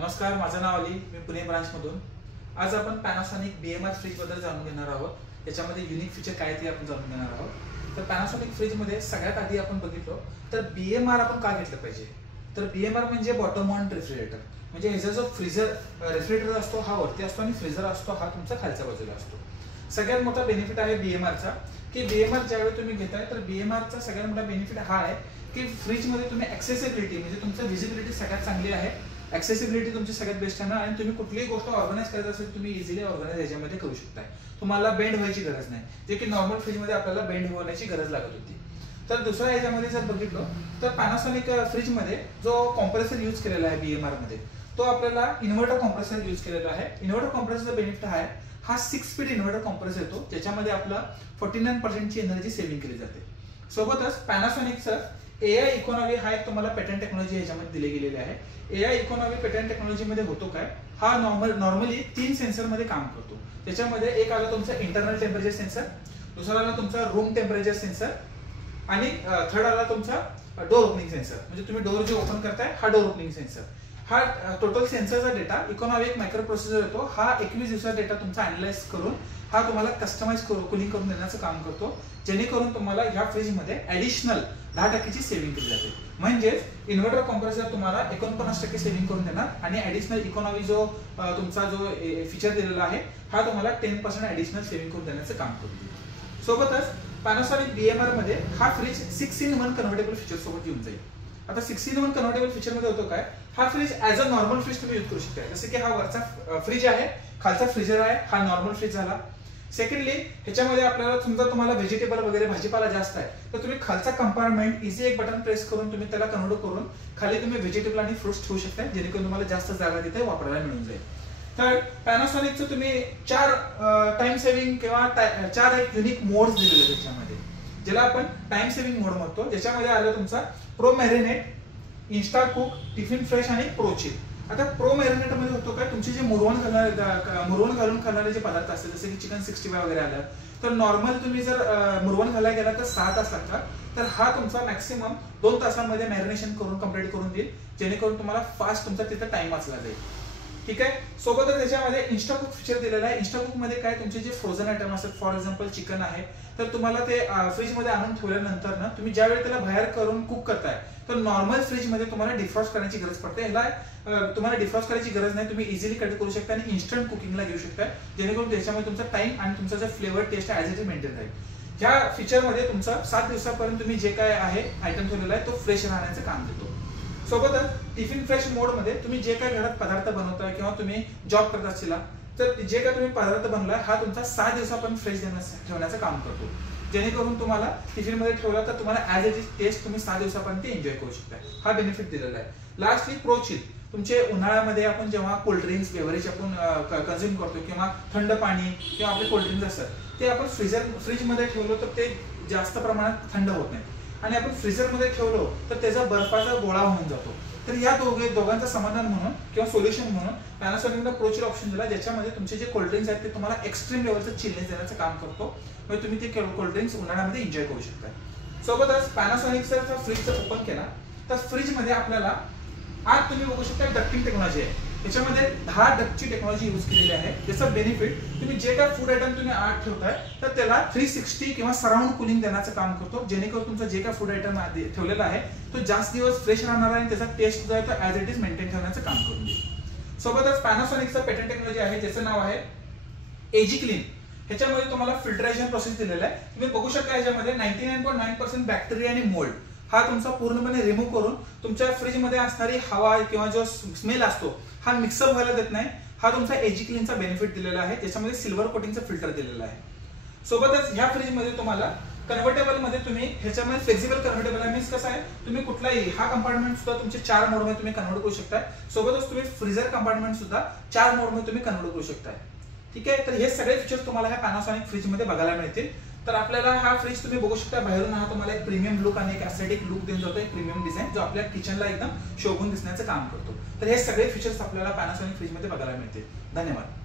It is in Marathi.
नमस्कार, माझं नाव अली, मी पुणे ब्रांचमधून. आज आपण पॅनासॉनिक BMR फ्रीजबद्दल जाणून घेणार आहोत. याच्यामध्ये युनिक फीचर काय ते आपण जाणून घेणार आहोत. तर पॅनासॉनिक फ्रीजमध्ये सगळ्यात आधी आपण बघितलो तर BMR आपण का घेतलं पाहिजे. तर BMR म्हणजे बॉटम ऑन रेफ्रिजरेटर. म्हणजे ह्याचा जो रेफ्रिजरेटर असतो हा वरती असतो आणि फ्रीजर असतो हा तुमचा खालच्या बाजूला असतो. सगळ्यात मोठा बेनिफिट आहे BMRचा की BMR ज्यावेळी तुम्ही घेताय तर BMRचा सगळ्यात मोठा बेनिफिट हा आहे की फ्रीजमध्ये तुम्ही ऍक्सेसिबिलिटी म्हणजे तुमचं व्हिजिबिलिटी सगळ्यात चांगली आहे. ऍक्सेसिबिलिटी तुमची सगळ्यात बेस्ट आहे ना, आणि तुम्ही कुठलीही गोष्ट ऑर्गनाइज करायची असेल तुम्ही इझिली ऑर्गनाइज याच्यामध्ये करू शकताय. तुम्हाला बेंड व्हायची गरज नाही, जे की नॉर्मल फ्रीजमध्ये आपल्याला बेंड होण्याची गरज लागत होती. तर दुसऱ्या याच्यामध्ये जर बघितलं तर पॅनासॉनिक फ्रीजमध्ये जो कॉम्प्रेसर यूज केलेला आहे BMR मध्ये तो आपल्याला इन्व्हर्टर कॉम्प्रेसर यूज केलेला आहे. इन्व्हर्टर कॉम्प्रेसरचा बेनिफिट आहे हा 6 स्पीड इन्व्हर्टर कॉम्प्रेसर येतो, ज्याच्यामध्ये आपला 49% ची एनर्जी सेव्हिंग केली जाते. सोबतच पॅनासॉनिकचं AI इकॉनॉमी हा एक तुम्हाला पेटंट टेक्नॉलॉजी याच्यामध्ये दिली गेलेली आहे. AI इकॉनॉमी पेटंट टेक्नॉलॉजी मध्ये होतो काय, हा नॉर्मली 3 सेन्सर मध्ये काम करतो. त्याच्यामध्ये एक आला तुमचा इंटरनल टेम्परेचर सेन्सर, दुसरा आला तुमचा रूम टेम्परेचर सेन्सर आणि थर्ड आला तुमचा डोर ओपनिंग सेन्सर. म्हणजे तुम्ही डोर जे ओपन करताय हा डोर ओपनिंग सेन्सर. हा टोटल सेन्सरचा डेटा इकॉनॉमी एक मायक्रो प्रोसेसर येतो. हा 21 दिवसाचा डेटा तुमचा अॅनालाइज करून हा तुम्हाला कस्टमाइज कुलिंग करून देण्याचं काम करतो, जेणेकरून तुम्हाला ह्या फ्रीजमध्ये ऍडिशनल 10% सेव्हिंग केली जाते. म्हणजेच इन्व्हर्टर कॉम्प्रेसर तुम्हाला 49% सेव्हिंग करून देणार आणि ऍडिशनल इकॉनॉमी जो तुमचा जो फीचर दिलेला आहे हा तुम्हाला 10% ऍडिशनल सेव्हिंग करून देण्याचं काम करतो. सोबतच पॅनासॉनिक BMR मध्ये हा फ्रीज 6-in-1 कन्व्हर्टेबल फीचर सोबत येऊन जाईल. आता 6-in-1 कन्व्हर्टेबल फीचर मध्ये होतो काय, हा fridge as a normal fridge तुम्ही यूज करू शकता. जसे की हा वरचा फ्रीज आहे, खालचा फ्रीजर आहे, हा नॉर्मल फ्रीज झाला. सेकंडली ह्याच्यामध्ये आपल्याला समजा तुम्हाला व्हेजिटेबल वगैरे भाजीपाला जास्त आहे तर तुम्ही खालचा कंपार्टमेंट इझी एक बटन प्रेस करून तुम्ही त्याला कन्वर्ट करून खाली तुम्ही व्हेजिटेबल आणि फ्रुट्स ठेवू शकता, जेणेकरून तुम्हाला जास्त जागा तिथे वापरायला मिळून जाईल. तर पॅनासॉनिकचं तुम्ही 4 टाइम सेव्हिंग किंवा 4 एक युनिक मोड्स दिलेले आहेत त्याच्यामध्ये, ज्याला आपण टाइम सेव्हिंग मोड म्हणतो. ज्याच्यामध्ये आलं तुमचा pro marinate, Insta cook, tiffin fresh आणि प्रो चिल. आता प्रो मॅरिनेट मध्ये होतो काय, तुमचे जे मुरवण घालून खाणारे जे पदार्थ असतात जसे की चिकन 65 वगैरे आलं तर नॉर्मल तुम्ही जर मुरवण घालायला गेला तर 6 तास लागतात. तर हा तुमचा मॅक्सिमम 2 तासांमध्ये मॅरिनेशन करून कंप्लीट करून देईल, जेणेकरून तुम्हाला फास्ट तुमचा तिथं टाइम वाचला जाईल. ठीक आहे. सोबतच त्याच्यामध्ये इन्स्टा कुक फीचर दिलेला आहे. इन्स्टा कुक मध्ये काय, तुमचे जे फ्रोझन आयटम असतात, फॉर एक्झाम्पल चिकन आहे, तर तुम्हाला ते फ्रीज मध्ये आणून ठेवल्यानंतर ना तुम्ही ज्यावेळी त्याला बाहेर करून कुक करताय तर नॉर्मल फ्रीज मध्ये तुम्हाला डिफ्रॉस्ट करण्याची गरज पडते. ह्याला तुम्हाला डिफ्रॉस्ट करायची गरज नाही, तुम्ही इझिली कट करू शकता आणि इन्स्टंट कुकिंगला घेऊ शकता, जेणेकरून त्याच्यामध्ये तुमचा टाइम आणि तुमचा जो फ्लेवर टेस्ट आहे ऍज इट इज मेंटेन राहील. ह्या फीचर मध्ये तुमचा 7 दिवसापर्यंत तुम्ही जे काय आहे आयटम ठेवलेला आहे तो फ्रेश राहण्याचं काम देतो. सोबतच टिफिन फ्रेश मोड मध्ये तुम्ही जे काय घरात पदार्थ बनवताय किंवा तुम्ही जॉब करत असाल तर जे काय तुम्ही पदार्थ बनवलाय हा तुमचा 6 दिवसापर्यंत फ्रेश ठेवण्याचं काम करतो, जेणेकरून तुम्हाला टिफिन मध्ये ठेवला तर तुम्हाला ऍज इट इज टेस्ट तुम्ही 6 दिवसापर्यंत एन्जॉय करू शकता. हा बेनिफिट दिलेला आहे. Lastly pro chill. तुमचे उन्हाळ्यामध्ये आपण जेव्हा कोल्ड्रिंक्स बेवरेज आपण कन्झ्युम करतो किंवा थंड पाणी किंवा आपले कोल्ड्रिंक्स असतात ते आपण फ्रीज मध्ये ठेवलो तर ते जास्त प्रमाणात थंड होत नाही, आणि आपण फ्रीजर मध्ये ठेवलो तर त्याचा बर्फाचा गोळा होऊन जातो. तर या दोघांचं समाधान म्हणून किंवा सोल्युशन म्हणून पॅनासॉनिकने प्रो चिल ऑप्शन दिला, ज्याच्यामध्ये तुमचे जे कोल्ड्रिंक्स आहेत ते तुम्हाला एक्स्ट्रीम लेवलचं चिलनेस देण्याचं काम करतो, म्हणजे तुम्ही ते कोल्ड्रिंक्स उन्हाळ्यामध्ये एन्जॉय करू शकता. सोबतच पॅनासॉनिकचा फ्रीजचा ओपन केला तर फ्रीज मध्ये आपल्याला आज तुम्ही बघू शकता डक्टिंग टेक्नॉलॉजी आहे. त्याच्यामध्ये 10 डक्टची टेक्नॉलॉजी यूज केलेली आहे. त्याचं बेनिफिट तुम्ही जे काय फूड आयटम तुम्ही आत ठेवताय तर त्याला 360 किंवा सराउंड कुलिंग देण्याचं काम करतो, जेणेकरून तुमचं जे काय फूड आयटम ठेवलेला आहे तो जास्त दिवस फ्रेश राहणार आहे आणि त्याचा टेस्ट जो आहे तो ऍज इट इज मेंटेन ठेवण्याचं काम करून देईल. सोबतच पॅनासॉनिकचं पेटंट टेक्नॉलॉजी आहे ज्याचं नाव आहे एजी क्लीन. ह्याच्यामध्ये तुम्हाला फिल्टरेशन प्रोसेस दिलेला आहे. तुम्ही बघू शकता ह्याच्यामध्ये 99.9% बॅक्टेरिया आणि मोल्ड हा तुमचा पूर्णपणे रिमूव्ह करून तुमच्या फ्रीज मध्ये असणारी हवा किंवा जो स्मेल असतो हा मिक्सअप व्हायला देत नाही. हा तुमचा एजी क्लीनचा बेनिफिट दिलेला आहे, त्याच्यामध्ये सिल्वर कोटिंगचा फिल्टर दिलेला आहे. सोबतच ह्या फ्रीज मध्ये तुम्हाला कन्व्हर्टेबल मध्ये तुम्ही ह्याच्यामध्ये फ्लेक्सिबल कन्व्हर्टेबल आहे, मीन्स कसं आहे तुम्ही कुठलाही हा कंपार्टमेंट सुद्धा तुमचे 4 मोड मध्ये तुम्ही कन्व्हर्ट करू शकता. सोबतच तुम्ही फ्रीजर कंपार्टमेंट सुद्धा 4 मोड मध्ये तुम्ही कन्व्हर्ट करू शकता. ठीक आहे. तर हे सगळे फीचर्स तुम्हाला ह्या पॅनासॉनिक फ्रीज मध्ये बघायला मिळतील. तर आपल्याला हा फ्रीज तुम्ही बघू शकता बाहेरून हा तुम्हाला एक प्रीमियम लुक आणि एक एस्थेटिक लुक देऊन जातो, एक प्रीमियम डिझाइन जो आपल्या किचनला एकदम शोभून दिसण्याचं काम करतो. तर हे सगळे फीचर्स आपल्याला पॅनासॉनिक फ्रीज मध्ये बघायला मिळतील. धन्यवाद.